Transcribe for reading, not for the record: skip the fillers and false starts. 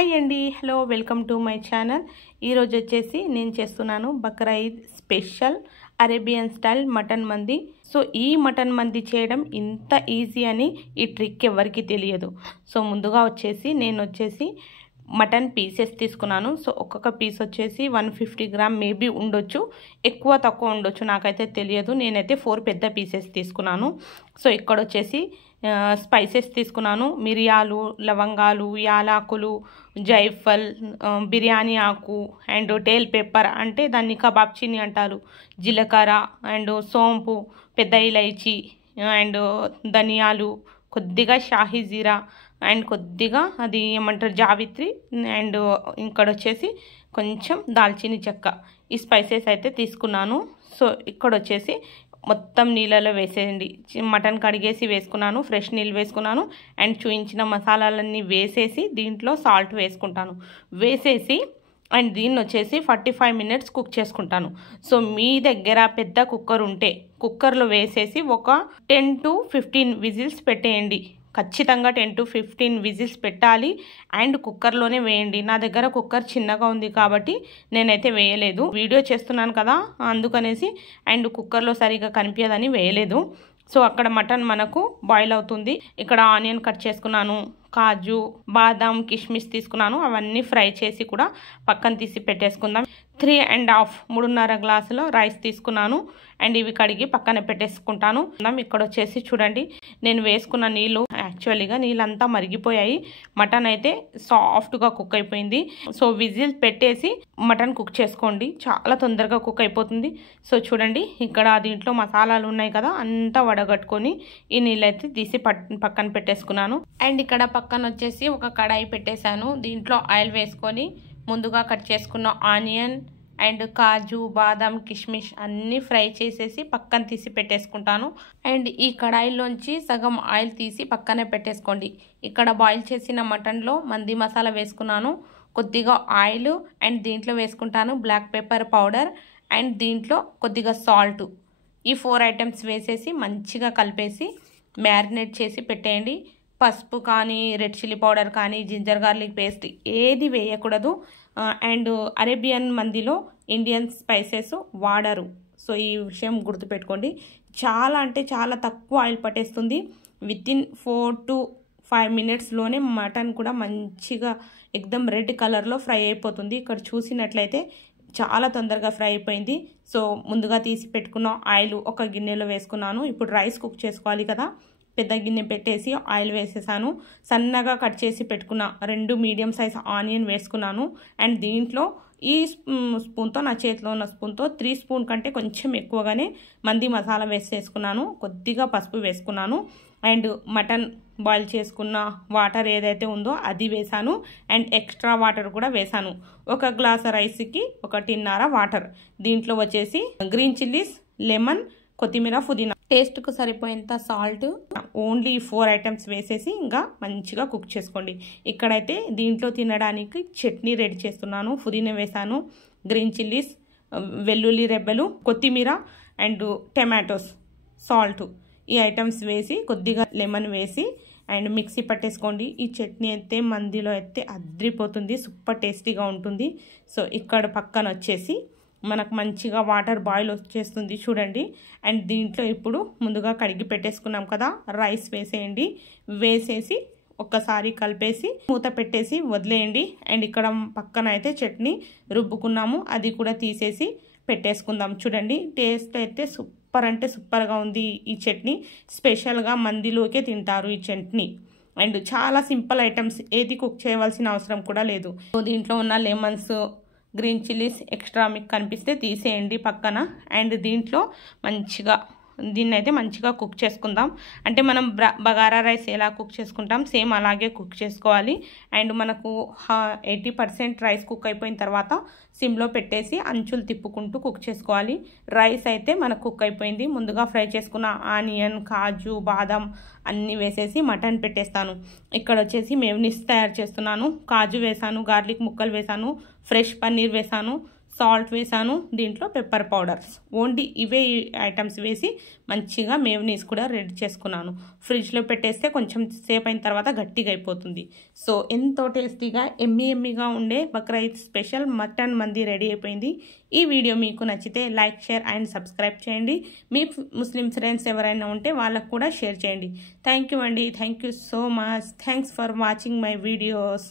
Hi అండి, hello, welcome to my channel. ఈరోజు వచ్చేసి నేను చేస్తున్నాను Bakrid special Arabian style mutton మంది. సో ఈ మటన్ మంది చేయడం ఇంత ఈజీ అని ఈ ట్రిక్ ఎవరికి తెలియదు. సో ముందుగా వచ్చేసి మటన్ పీసెస్ తీసుకున్నాను. సో ఒక్కొక్క పీస్ వచ్చేసి 150 గ్రామ్ మేబీ ఉండొచ్చు, ఎక్కువ తక్కువ ఉండొచ్చు, నాకైతే తెలియదు. నేనైతే 4 పెద్ద పీసెస్ తీసుకున్నాను. సో ఇక్కడ వచ్చేసి స్పైసెస్ తీసుకున్నాను. మిరియాలు, లవంగాలు, యాలకులు, జైఫల్, బిర్యానీ ఆకు అండ్ టేల్ పెప్పర్ అంటే దాన్ని కబాబ్ చిని అంటారు, జీలకర్ర అండ్ సోంపు, పెద్ద ఇలైచి అండ్ ధనియాలు, కొద్దిగా షాహీ జీరా అండ్ కొద్దిగా అది ఏమంటారు జావిత్రి అండ్ ఇక్కడ వచ్చేసి కొంచెం దాల్చిని చెక్క. ఈ స్పైసెస్ అయితే తీసుకున్నాను. సో ఇక్కడ వచ్చేసి మొత్తం నీళ్ళలో వేసేయండి. మటన్ కడిగేసి వేసుకున్నాను, ఫ్రెష్ నీళ్ళు వేసుకున్నాను అండ్ చూయించిన మసాలాలన్నీ వేసేసి దీంట్లో సాల్ట్ వేసుకుంటాను. వేసేసి అండ్ దీన్ని వచ్చేసి 45 మినిట్స్ కుక్ చేసుకుంటాను. సో మీ దగ్గర పెద్ద కుక్కర్ ఉంటే కుక్కర్లో వేసేసి ఒక 10 to 15 విజిల్స్ పెట్టేయండి. ఖచ్చితంగా 10 to 15 విజిల్స్ పెట్టాలి అండ్ కుక్కర్లోనే వేయండి. నా దగ్గర కుక్కర్ చిన్నగా ఉంది కాబట్టి నేనైతే వేయలేదు, వీడియో చేస్తున్నాను కదా అందుకనేసి, అండ్ కుక్కర్లో సరిగా కనిపించదని వేయలేదు. సో అక్కడ మటన్ మనకు బాయిల్ అవుతుంది. ఇక్కడ ఆనియన్ కట్ చేసుకున్నాను, కాజు, బాదాం, కిష్మిష్ తీసుకున్నాను. అవన్నీ ఫ్రై చేసి కూడా పక్కన తీసి పెట్టేసుకుందాం. 3.5 గ్లాసుల రైస్ తీసుకున్నాను అండ్ ఇవి కడిగి పక్కన పెట్టేసుకుంటాను. ఇక్కడ వచ్చేసి చూడండి, నేను వేసుకున్న నీళ్ళు యాక్చువల్గా నీళ్ళంతా మరిగిపోయాయి. మటన్ అయితే సాఫ్ట్గా కుక్ అయిపోయింది. సో విజిల్ పెట్టేసి మటన్ కుక్ చేసుకోండి, చాలా తొందరగా కుక్ అయిపోతుంది. సో చూడండి, ఇక్కడ దీంట్లో మసాలాలు ఉన్నాయి కదా, అంతా వడగట్టుకొని ఈ నీళ్ళు అయితే తీసి పక్కన పెట్టేసుకున్నాను. అండ్ ఇక్కడ పక్కన వచ్చేసి ఒక కడాయి పెట్టేశాను. దీంట్లో ఆయిల్ వేసుకొని ముందుగా కట్ చేసుకున్న ఆనియన్ అండ్ కాజు, బాదాం, కిష్మిష్ అన్నీ ఫ్రై చేసేసి పక్కన తీసి పెట్టేసుకుంటాను. అండ్ ఈ కడాయిలోంచి సగం ఆయిల్ తీసి పక్కనే పెట్టేసుకోండి. ఇక్కడ బాయిల్ చేసిన మటన్లో మంది మసాలా వేసుకున్నాను, కొద్దిగా ఆయిల్ అండ్ దీంట్లో వేసుకుంటాను బ్లాక్ పెప్పర్ పౌడర్ అండ్ దీంట్లో కొద్దిగా సాల్ట్. ఈ 4 ఐటమ్స్ వేసేసి మంచిగా కలిపేసి మ్యారినేట్ చేసి పెట్టేయండి. పసుపు కానీ, రెడ్ చిల్లీ పౌడర్ కానీ, జింజర్ గార్లిక్ పేస్ట్ ఏది వేయకూడదు. అండ్ అరేబియన్ మందిలో ఇండియన్ స్పైసెస్ వాడరు. సో ఈ విషయం గుర్తుపెట్టుకోండి. చాలా అంటే చాలా తక్కువ ఆయిల్ పట్టేస్తుంది. వితిన్ 4 to 5 మినిట్స్లోనే మటన్ కూడా మంచిగా ఎక్దమ్ రెడ్ కలర్లో ఫ్రై అయిపోతుంది. ఇక్కడ చూసినట్లయితే చాలా తొందరగా ఫ్రై అయిపోయింది. సో ముందుగా తీసి పెట్టుకున్న ఆయిల్ ఒక గిన్నెలో వేసుకున్నాను. ఇప్పుడు రైస్ కుక్ చేసుకోవాలి కదా, పెద్ద గిన్నె పెట్టేసి ఆయిల్ వేసేసాను. సన్నగా కట్ చేసి పెట్టుకున్న 2 మీడియం సైజ్ ఆనియన్ వేసుకున్నాను. అండ్ దీంట్లో ఈ స్పూన్తో, నా చేతిలో ఉన్న స్పూన్తో 3 స్పూన్ కంటే కొంచెం ఎక్కువగానే మంది మసాలా వేసేసుకున్నాను. కొద్దిగా పసుపు వేసుకున్నాను అండ్ మటన్ బాయిల్ చేసుకున్న వాటర్ ఏదైతే ఉందో అది వేసాను అండ్ ఎక్స్ట్రా వాటర్ కూడా వేసాను. 1 గ్లాస్ రైస్కి 1.5 వాటర్. దీంట్లో వచ్చేసి గ్రీన్ చిల్లీస్, లెమన్, కొత్తిమీర, పుదీనా, టేస్ట్కు సరిపోయేంత సాల్ట్, ఓన్లీ 4 ఐటమ్స్ వేసేసి ఇంకా మంచిగా కుక్ చేసుకోండి. ఇక్కడైతే దీంట్లో తినడానికి చట్నీ రెడీ చేస్తున్నాను. పుదీనా వేసాను, గ్రీన్ చిల్లీస్, వెల్లుల్లి రెబ్బలు, కొత్తిమీర అండ్ టమాటోస్, సాల్ట్, ఈ ఐటమ్స్ వేసి కొద్దిగా లెమన్ వేసి అండ్ మిక్సీ పట్టేసుకోండి. ఈ చట్నీ అయితే మందిలో అయితే అద్రిపోతుంది, సూపర్ టేస్టీగా ఉంటుంది. సో ఇక్కడ పక్కన వచ్చేసి మనకు మంచిగా వాటర్ బాయిల్ వచ్చేస్తుంది చూడండి. అండ్ దీంట్లో ఇప్పుడు ముందుగా కడిగి పెట్టేసుకున్నాం కదా రైస్ వేసేయండి. వేసేసి ఒక్కసారి కలిపేసి మూత పెట్టేసి వదిలేయండి. అండ్ ఇక్కడ పక్కన అయితే చట్నీ రుబ్బుకున్నాము, అది కూడా తీసేసి పెట్టేసుకుందాం. చూడండి, టేస్ట్ అయితే సూపర్ అంటే సూపర్గా ఉంది. ఈ చట్నీ స్పెషల్గా మందిలోకే తింటారు ఈ చట్నీ. అండ్ చాలా సింపుల్ ఐటమ్స్, ఏది కుక్ చేయవలసిన అవసరం కూడా లేదు. దీంట్లో ఉన్న లెమన్స్, గ్రీన్ చిల్లీస్ ఎక్స్ట్రా మీకు కనిపిస్తే తీసేయండి పక్కన. అండ్ దీంట్లో దీన్ని అయితే మంచిగా కుక్ చేసుకుందాం. అంటే మనం బగారా రైస్ ఎలా కుక్ చేసుకుంటాం సేమ్ అలాగే కుక్ చేసుకోవాలి. అండ్ మనకు 80% రైస్ కుక్ అయిపోయిన తర్వాత సిమ్లో పెట్టేసి అంచులు తిప్పుకుంటూ కుక్ చేసుకోవాలి. రైస్ అయితే మనకు కుక్ అయిపోయింది. ముందుగా ఫ్రై చేసుకున్న ఆనియన్, కాజు, బాదం అన్నీ వేసేసి మటన్ పెట్టేస్తాను. ఇక్కడ వచ్చేసి మేవనీస్ తయారు చేస్తున్నాను. కాజు వేసాను, గార్లిక్ ముక్కలు వేసాను, ఫ్రెష్ పన్నీర్ వేసాను, సాల్ట్ వేసాను, దీంట్లో పెప్పర్ పౌడర్స్, ఓన్లీ ఇవే ఐటమ్స్ వేసి మంచిగా మేవనీస్ కూడా రెడీ చేసుకున్నాను. ఫ్రిడ్జ్లో పెట్టేస్తే కొంచెం సేపు అయిన తర్వాత గట్టిగా అయిపోతుంది. సో ఎంతో టేస్టీగా ఎమ్మీగా ఉండే బక్రీద్ స్పెషల్ మటన్ మంది రెడీ అయిపోయింది. ఈ వీడియో మీకు నచ్చితే లైక్, షేర్ అండ్ సబ్స్క్రైబ్ చేయండి. మీ ముస్లిం ఫ్రెండ్స్ ఎవరైనా ఉంటే వాళ్ళకు కూడా షేర్ చేయండి. థ్యాంక్ యూ అండి. Thank you so much. Thanks for watching my videos.